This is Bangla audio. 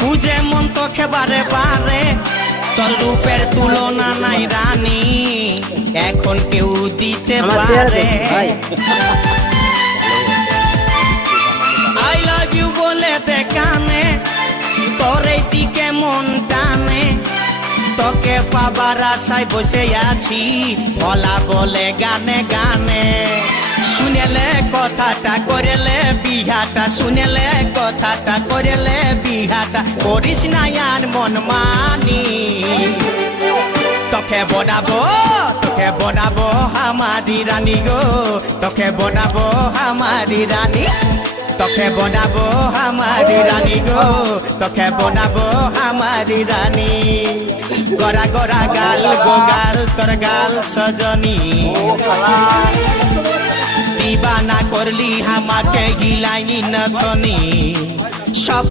বুঝে মন তোকে বারে বারে তোর রূপের তুলনা নাই রানী এখন কেউ দিতে পারে আই লাভ ইউ বলে দেখানে তোর এই দিকে মন টানে তোকে পাবার আশায় বসে আছি বলা বলে গানে গানে শুনেলে কথাটা করেলে বিহাটা শুনেলে কথাটা করেলে বিহাটা করিস না আর মন মানি তোকে বনাবো আমারি রানী গো তোকে বনাবো আমারি রানী তোকে বনাবো আমারি রানী গো তোকে বনাবো আমারি রানী গোরা গোরা গাল গো গাল তোর গাল সজনী দিবানা করলি আমাকে গিলাইনি নথনি সব